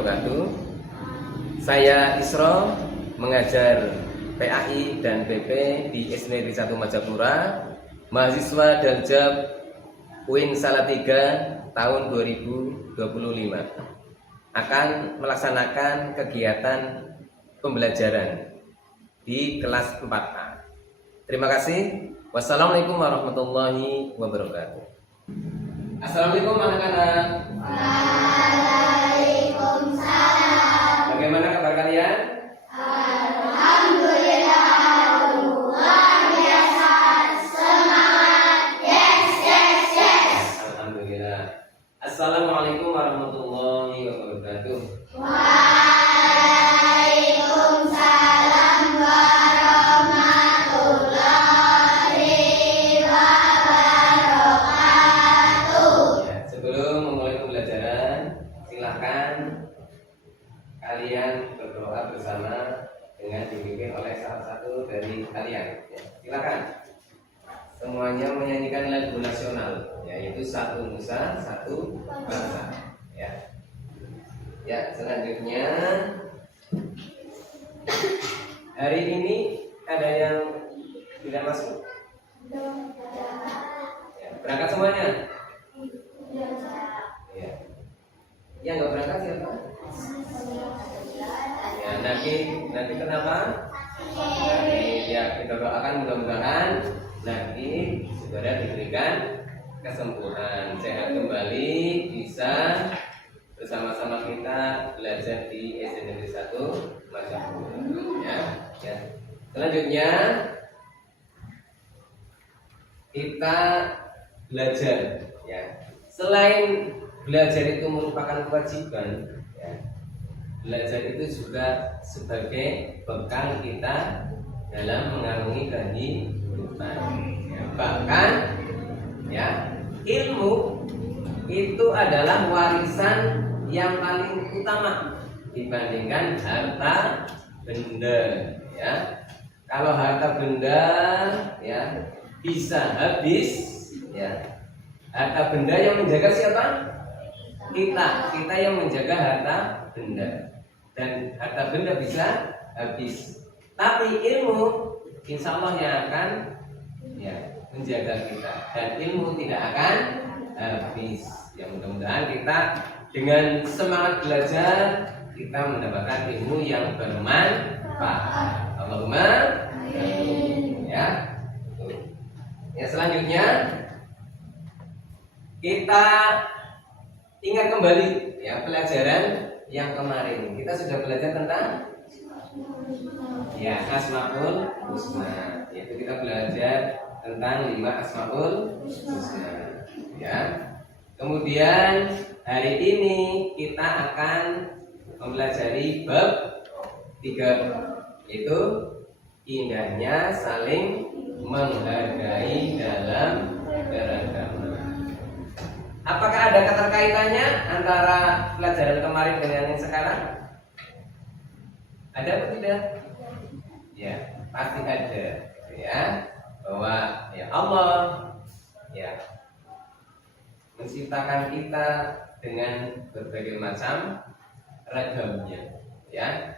wabarakatuh. Saya Isro, mengajar PAI dan PP di SD Negeri 1 Majapura, mahasiswa Daljab UIN Salatiga tahun 2025. Akan melaksanakan kegiatan pembelajaran di kelas 4A. Terima kasih. Wassalamualaikum warahmatullahi wabarakatuh. Assalamualaikum anak-anak. Waalaikumsalam. Bagaimana kabar kalian? Alhamdulillah, luar biasa. Semangat. Yes, yes, yes. Alhamdulillah. Assalamualaikum warahmatullahi wabarakatuh. Waalaikumsalam warahmatullahi wabarakatuh. Ya, sebelum memulai pembelajaran, silakan kalian berdoa bersama dengan dipimpin oleh salah satu dari kalian. Ya, silakan. Semuanya menyanyikan lagu nasional, yaitu Satu Nusa, Satu Bangsa. Ya. Ya, selanjutnya hari ini ada yang tidak masuk. Ya, berangkat semuanya. Ya. Yang nggak berangkat siapa? Ya, nanti kenapa? Ya, kita doakan mudah-mudahan nanti saudara diberikan kesembuhan, sehat kembali, bisa bersama-sama kita belajar di SD Negeri 1 Majapura. Ya. Selanjutnya kita belajar. Ya. Selain belajar itu merupakan kewajiban, ya, belajar itu juga sebagai bekal kita dalam mengarungi kehidupan. Ya, bahkan ya, ilmu itu adalah warisan yang paling utama dibandingkan harta benda. Ya, kalau harta benda ya bisa habis, ya, harta benda yang menjaga siapa? Kita yang menjaga harta benda, dan harta benda bisa habis. Tapi ilmu insya Allah yang akan ya menjaga kita, dan ilmu tidak akan habis. Ya, mudah-mudahan kita dengan semangat belajar kita mendapatkan ilmu yang bermanfaat. Allahumma amin. Ya. Ya, selanjutnya kita ingat kembali ya pelajaran yang kemarin. Kita sudah belajar tentang ya Asmaul Husna. Yaitu kita belajar tentang 5 Asmaul Husna. Ya. Kemudian hari ini kita akan mempelajari bab 3, yaitu indahnya saling menghargai dalam beragama. Apakah ada keterkaitannya antara pelajaran kemarin dengan yang sekarang? Ada atau tidak? Ya, pasti ada. Ya, bahwa ya Allah ya menciptakan kita dengan berbagai macam ragamnya. Ya.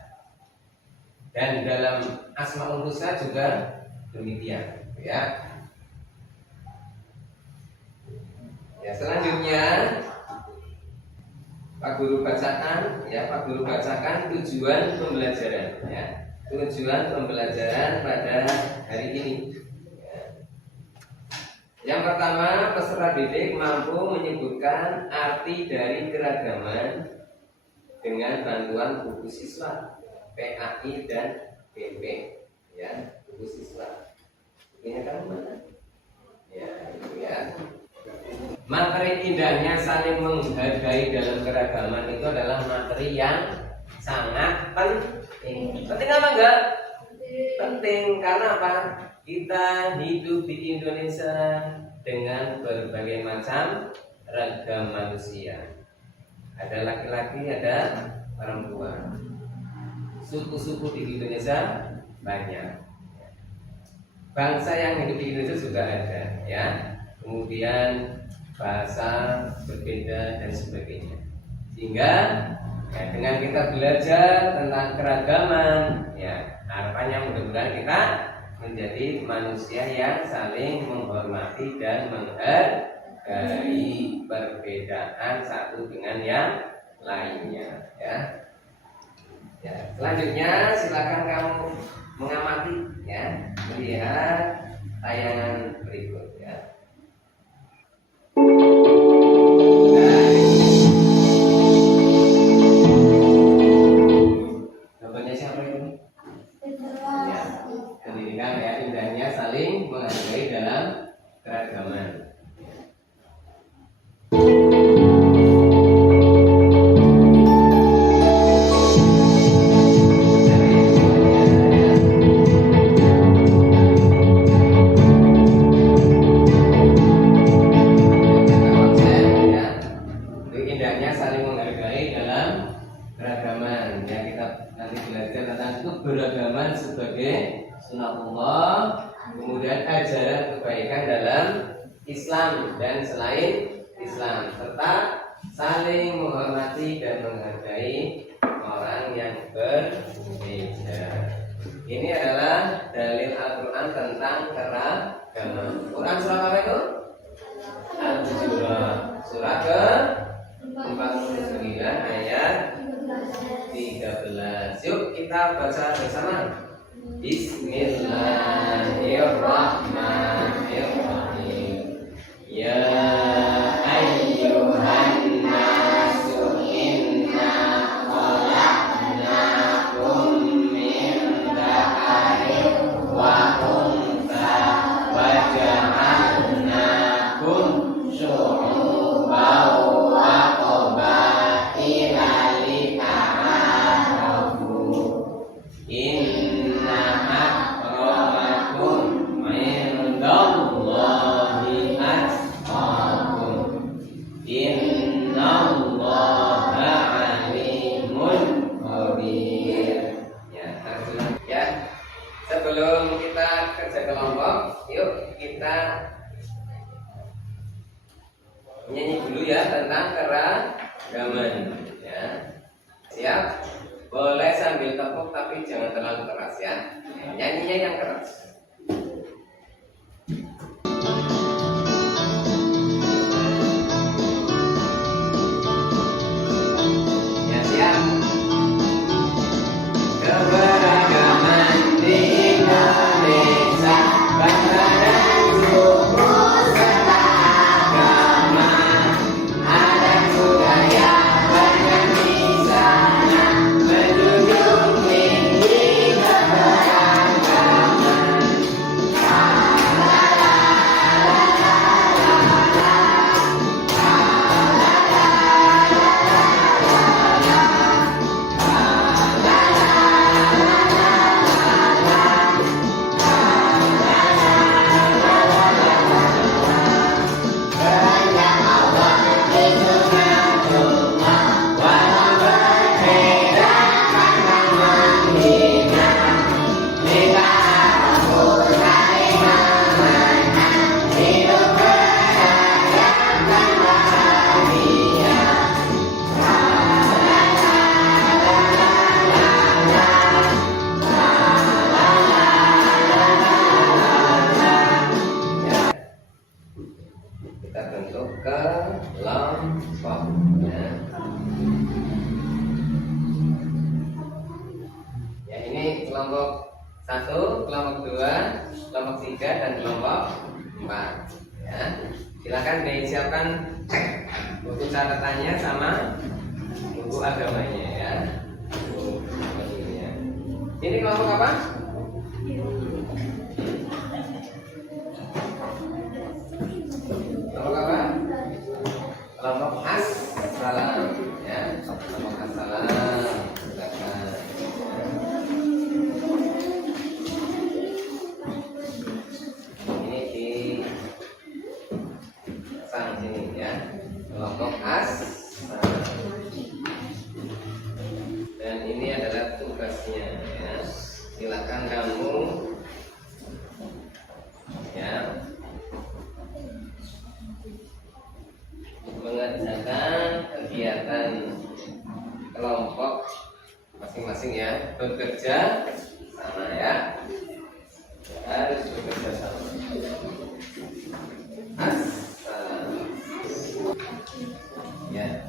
Dan dalam Asmaul Husna juga demikian. Ya. Ya, selanjutnya Pak Guru bacakan tujuan pembelajaran, ya. Tujuan pembelajaran pada hari ini. Ya. Yang pertama, peserta didik mampu menyebutkan arti dari keragaman dengan bantuan buku siswa PAI dan PP, ya, buku siswa. Ini kamu mana? Ya, itu ya. Materi indahnya saling menghargai dalam keragaman itu adalah materi yang sangat penting. Penting apa enggak? Penting karena apa? Kita hidup di Indonesia dengan berbagai macam ragam manusia. Ada laki-laki, ada perempuan. Suku-suku di Indonesia banyak. Bangsa yang hidup di Indonesia juga ada, ya. Kemudian bahasa berbeda dan sebagainya. Sehingga Ya, dengan kita belajar tentang keragaman, ya harapannya mudah-mudahan kita menjadi manusia yang saling menghormati dan menghargai perbedaan satu dengan yang lainnya. Ya. Ya, selanjutnya silakan kamu mengamati, ya, melihat tayangan berikut, ya. Contohnya siapa ini? Ya, pendidikan ya, indahnya saling menghargai dalam keragaman. Keberagaman sebagai sunatullah, kemudian ajaran kebaikan dalam Islam dan selain Islam, serta saling menghormati dan menghargai orang yang berbeda. Ini adalah dalil Al-Quran tentang keragaman. Quran surah apa itu? Al-Hujurat, surah ke 49 ayat 13. Yuk kita baca bersama. Bismillahirrahmanirrahim. Ya ayyuhan nasu inna khalaqnakum min dzakarin wa untha wa ja'alnakum syu'uban wa qabaila lita'arafu. Inna akramakum indallahi atqakum. Innallaha alimun khabir. Ya, ya. Sebelum kita kerja kelompok, yuk kita nyanyi dulu ya tentang keragaman. Ya. Siap? Boleh sambil tepuk tapi jangan terlalu keras ya. Nyanyinya yang keras. Ya siap. Keberagaman di Indonesia, bangsa dan suku serta agama, adat budaya banyak di sana, menjunjung tinggi keberagaman. Kita bentuk kelompok. Ya, ini kelompok 1, kelompok 2, kelompok 3 dan kelompok 4. Ya. Silakan disiapkan buku catatannya sama buku agamanya ya. Ini kelompok apa? Kelompok apa? Kelompok as-salam ya. Kelompok as-salam. Silakan. Ini di sang sini ya. Kelompok as-salam. Dan ini adalah tugasnya ya. Silakan kamu ya mengerjakan kegiatan kelompok masing-masing ya, bekerja sama ya, harus bekerja sama. Ya,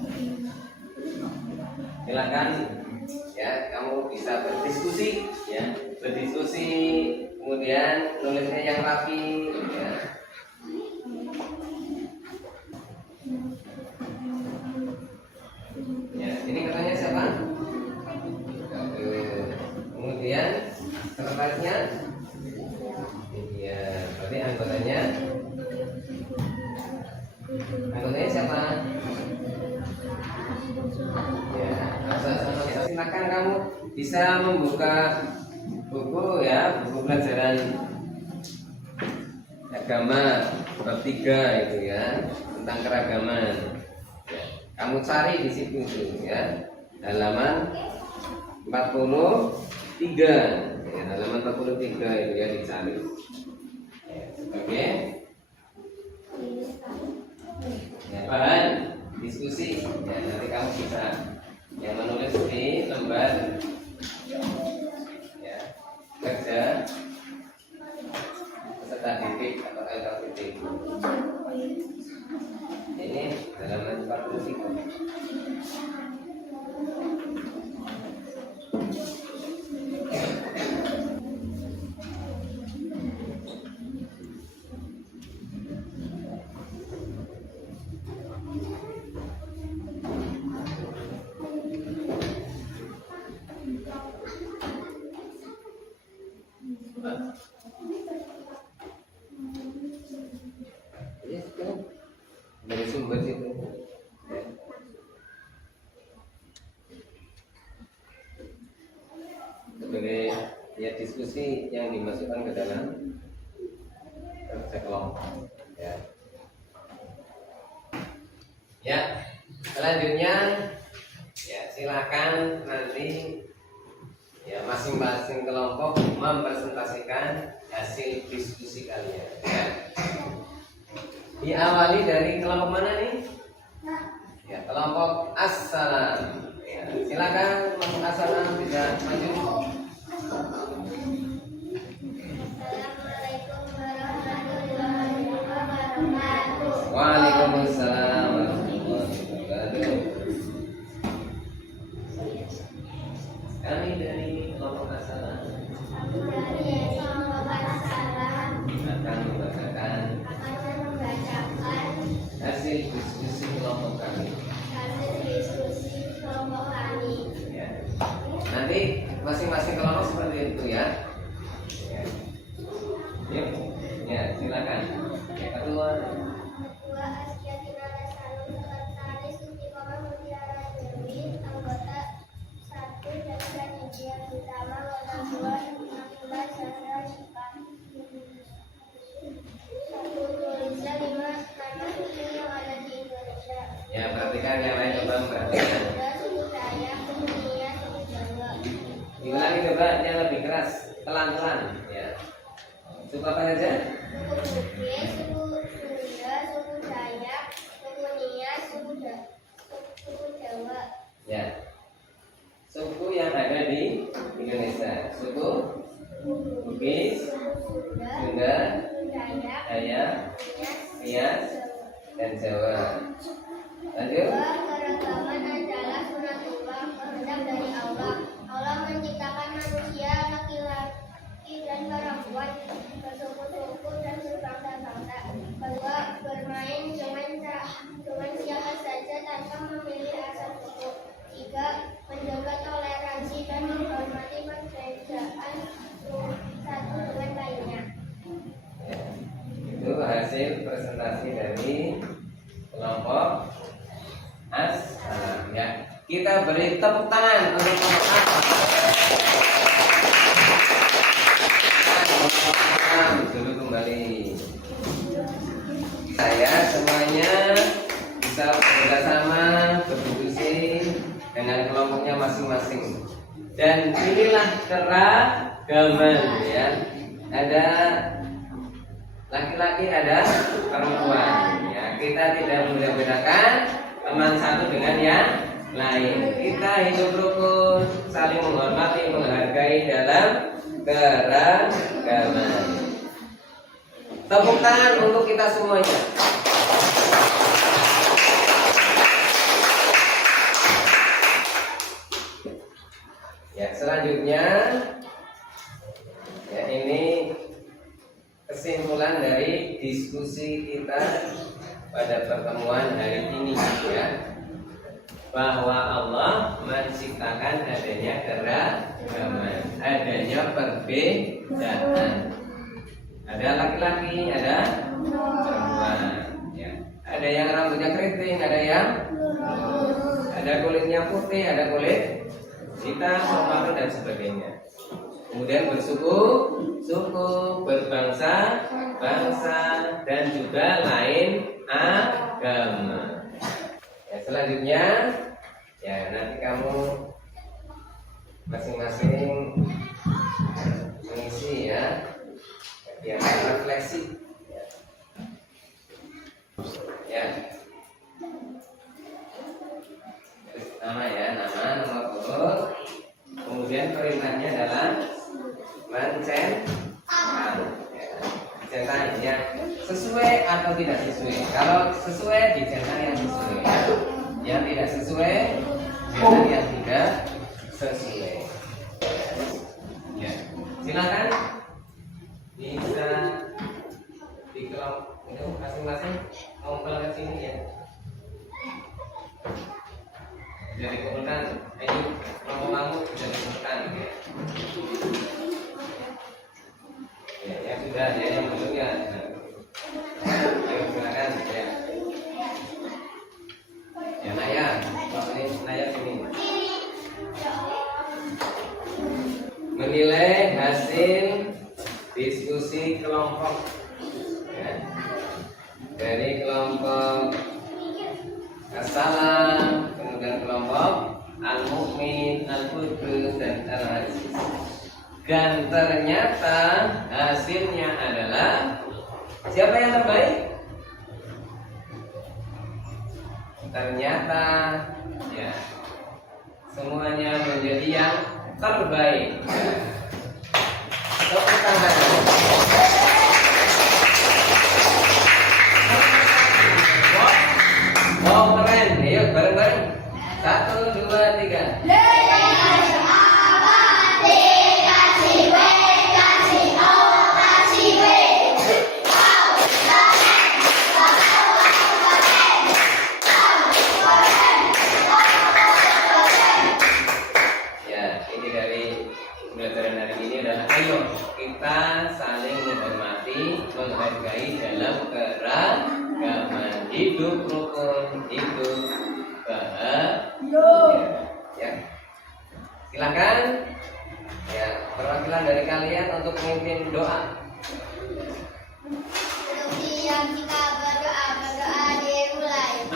silakan ya, kamu bisa berdiskusi ya, berdiskusi kemudian nulisnya yang rapi ya. Ya, ini katanya siapa? Kemudian sekretarisnya? Iya, berarti anggotanya siapa? Ya, silakan kamu bisa membuka buku ya, buku pelajaran agama bab 3 itu ya, tentang keragaman. Kamu cari di situ itu ya, halaman 43 ya, halaman 43 itu ya, dicari ya, sebagai ya, bahan diskusi ya, nanti kamu bisa yang menulis di lembar ya, kerja peserta didik atau LKPD. Ini halaman 43. Dari sumber situ ya. Sebagai ya, diskusi yang dimasukkan ke dalam kerja kelompok ya. Ya, selanjutnya ya, silakan nanti ya, masing-masing kelompok mempresentasikan hasil diskusi kalian ya. Diawali dari kelompok mana nih? Ya, kelompok Assalam. Ya, silakan kelompok Assalam bisa maju. Assalamualaikum warahmatullahi wabarakatuh. Waalaikumsalam warahmatullahi wabarakatuh. Kami dari kelompok Assalam akan membacakan hasil diskusi kelompok kami. Ya. Nanti masing-masing kelompok seperti itu ya. Ya, yuk. Ya, silakan. Ketua Sekretaris Istiqomah Mutiara Jemil, anggota 1 dan panitia utama Lodang 2 Nafila Chandra Shifa. 1 tulisnya 5 nama suku yang ada di Indonesia. ya, perhatikan yang lain, coba perhatikan. Ada suku Dayak, suku Nia, suku Jawa. Diulangi coba yang lebih keras, pelan-pelan ya. Suku apa saja? Suku Bugis, suku Sunda, suku Dayak, suku Nia, suku Jawa. Ya. Suku yang ada di Indonesia. Suku Bugis, Sunda, Dayak, Nias, dan Jawa. Lanjut. Keragaman adalah sunatullah, kehendak dari Allah. Allah menciptakan manusia laki-laki dan perempuan, bersuku-suku dan berbangsa-bangsa, bahwa bermain dengan siapa saja tanpa memilih asal suku. 3. Menjaga toleransi dan menghormati perbedaan satu dengan lainnya. Ya. Itu hasil presentasi dari kelompok Assalam ya. Kita beri tepuk tangan untuk kelompok Assalam. Dulu kembali. Saya semuanya bisa bekerjasama, berdiskusi dengan kelompoknya masing-masing. Dan inilah keragaman ya. Ada laki-laki, ada perempuan ya. Kita tidak membedakan teman satu dengan yang lain. Kita hidup rukun, saling menghormati, menghargai dalam keragaman. Tepuk tangan untuk kita semuanya. Ya, selanjutnya ya, ini kesimpulan dari diskusi kita pada pertemuan hari ini ya, bahwa Allah menciptakan adanya keragaman, adanya perbedaan. Ada laki-laki, ada perempuan ya. Ada yang rambutnya keriting, ada yang ada kulitnya putih, ada kulit hitam, pemalu dan sebagainya. Kemudian bersuku, berbangsa, dan juga lain agama. Ya, selanjutnya, ya nanti kamu masing-masing mengisi ya, refleksi. Ya. Nama ya, nama urut. Kemudian perintahnya adalah mencentak. Dicentak ya, sesuai atau tidak sesuai. Kalau sesuai dicetak yang sesuai. Yang tidak sesuai dicetak yang tidak sesuai. Ya, silakan bisa dikelompok itu masing-masing ngumpul ke sini ya. Bisa dikumpulkan. Ini kelompok kamu bisa dikumpulkan ya. Ya, yang sudah ya, yang belum ya. Ayo silakan ya. Ya Naya, ini Naya sini. Menilai hasil diskusi kelompok ya, dari kelompok As-Salam, kemudian kelompok Al-Mu'min, Al-Qudus, dan Al-Aziz. Dan ternyata hasilnya adalah siapa yang terbaik? Ternyata ya semuanya menjadi yang terbaik. Tepuk tangan. Oh keren, yuk bareng-bareng. 1, 2, 3. Kita saling menghormati, menghargai dalam keragaman, hidup rukun, hidup bahagia. Ya, silakan. Ya, perwakilan dari kalian untuk memimpin doa. Yang kita berdoa dimulai.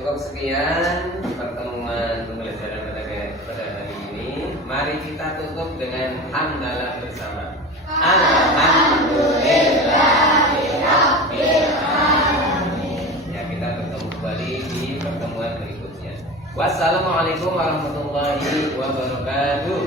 Cukup sekian pertemuan pembelajaran pada hari ini. Mari kita tutup dengan hamdalah bersama. Alhamdulillahirabbil alamin. Ya, kita bertemu kembali di pertemuan berikutnya. Wassalamualaikum warahmatullahi wabarakatuh.